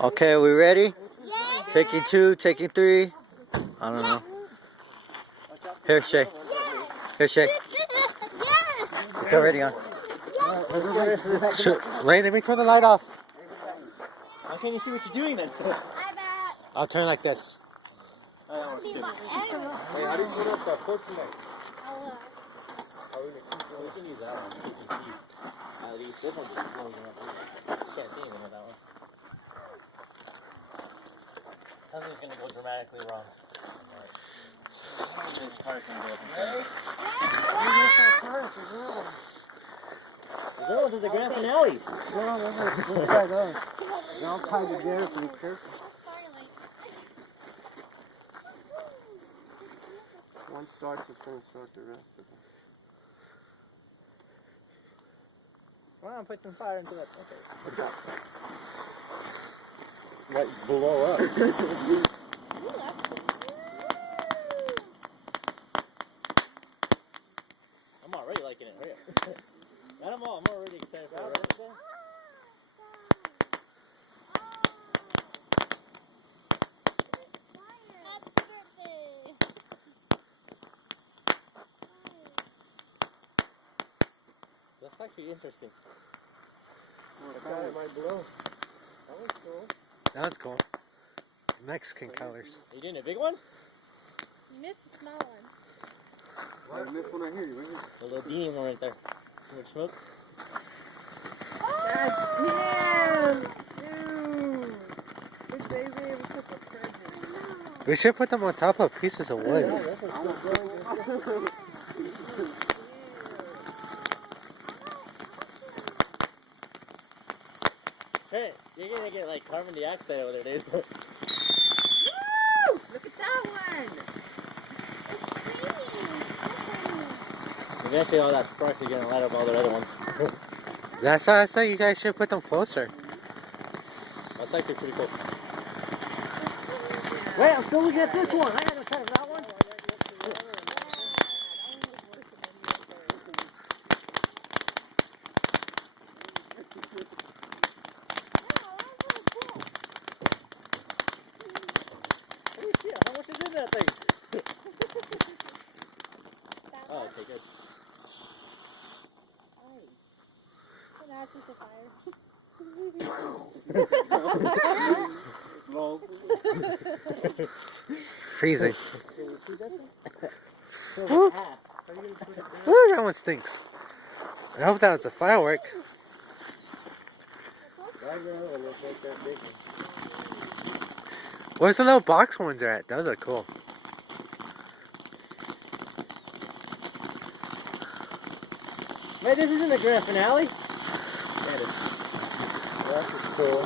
Okay, we ready? Yes. Taking 2, taking 3. I don't know. Here, Shay. Here, Shay. Yes. It's already on. Yes. Wait, let me turn the light off. How can you see what you're doing then? I bet. I'll turn like this. Hey, how do you put up that porch tonight? We can use that one. At least this one's just closing up. Can't see anything with that one. Something's gonna go dramatically wrong. This car's gonna go up in flames. The other ones are the grand finales. No, those are those. They're all tied together, so be careful. One starts, it's going to start the rest of them. Come on, put some fire into that. Okay. Might blow up. I'm already liking it. Right? I'm already excited for it. Right? That's actually interesting. The fire might blow. That was cool. That's cool. Mexican colors. Are you doing a big one? You missed the small one. I missed one right here. The little beanie one right there. Too much smoke? We should put them on top of pieces of wood. Hey, you're gonna get like carbon dioxide over there, dude. Woo! Look at that one! Eventually all that sparks are gonna light up all the other ones. That's why I said you guys should put them closer. That's actually pretty cool. Wait, I'm still looking at this one. I gotta try that one. Holy shit, how much is in that thing? Oh, okay, good. Now it's just a fire. Freezing. Woo. Woo, that one stinks. I hope that was a firework. Where's the little box ones at? Those are cool. Wait, this isn't the grand finale? Yeah, it is. That's cool.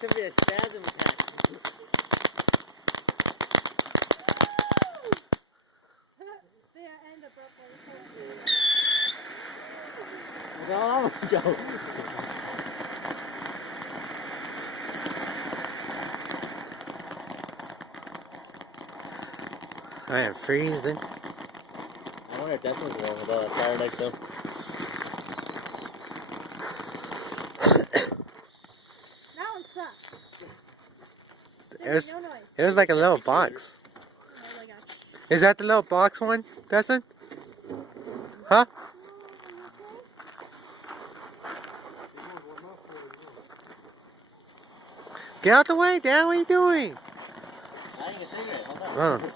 Somebody a spasm attack. Oh, go. I am freezing. I wonder if that's what's wrong with all that fire next to him. It was like a little box. Is that the little box one, Dustin? Huh? Get out the way, Dad. What are you doing? I think a cigarette. Hold on. Oh.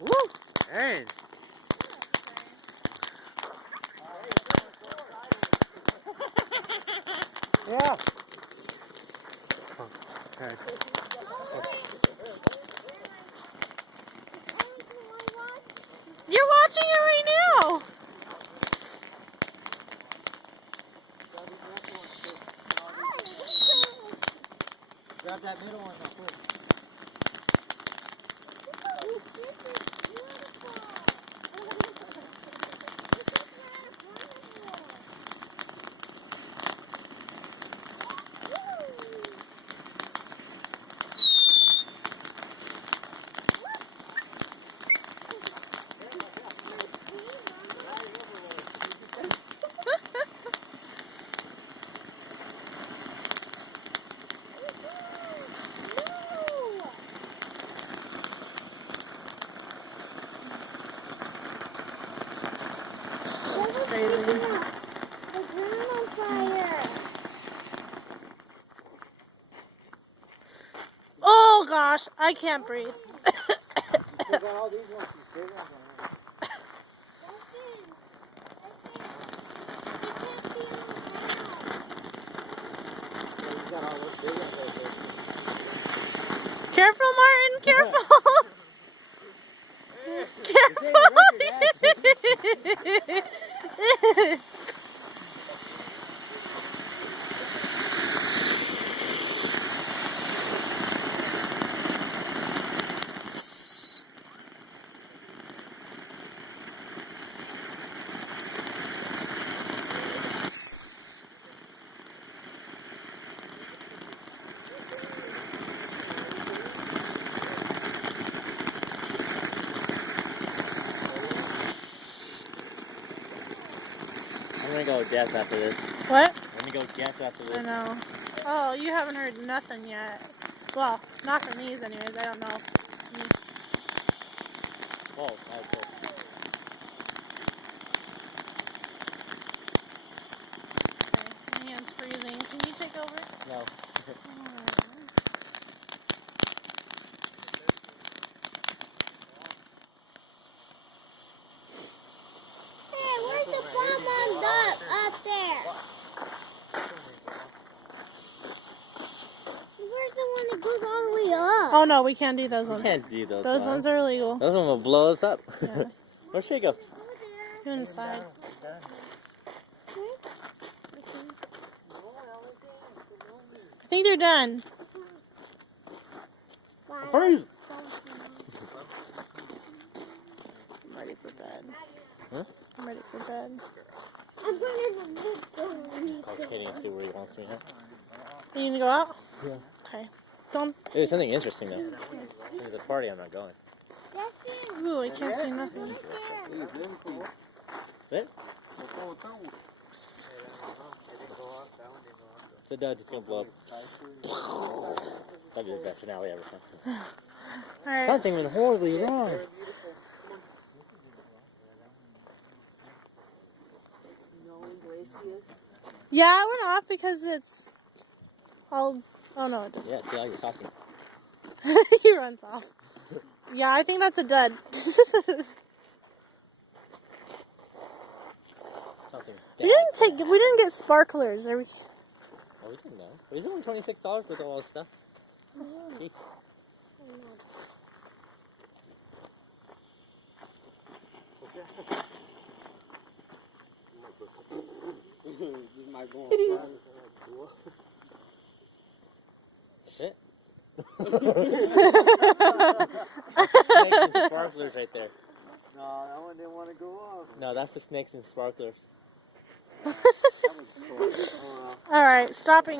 Woo! Dang. Yeah. Okay. You're watching it right now. Grab that middle one real quick. Oh gosh, I can't breathe. They got all these ones, these big ones on here. Yeah, you got all those big ones right there. Careful, Martin, careful. Careful. I'm gonna go guess after this. What? Let me go guess after this. I know. Oh, you haven't heard nothing yet. Well, not from these anyways. I don't know. Oh, that's cool. Okay, my hand's freezing. Can you take over? No. Hey, where's the farm up there? Where's the one that goes all the way up? Oh no, we can't do those You ones. can't do those. Those ones are illegal. Those ones will blow us up. Yeah. Where'd she go? Go inside. I think they're done. Freeze! I'm ready for bed. Huh? I'm ready for bed. I was kidding and see where he wants me at. You need to go out? Yeah. Okay. Don't. There's something interesting though. There's a party, I'm not going. Ooh, I can't see nothing. Sit? It's a dud, it's gonna blow up. That'd be the best finale ever. Alright. Something went horribly wrong. Yeah, it went off because it's all. Oh no, it didn't. Yeah, see how you're talking. He runs off. Yeah, I think that's a dud. Something. We didn't get sparklers. Are we? Oh, we didn't know. Is it only $26 with all this stuff? Jeez. Sit. Snakes and sparklers right there. No, that one didn't want to go off. No, that's the snakes and sparklers. All right, stopping.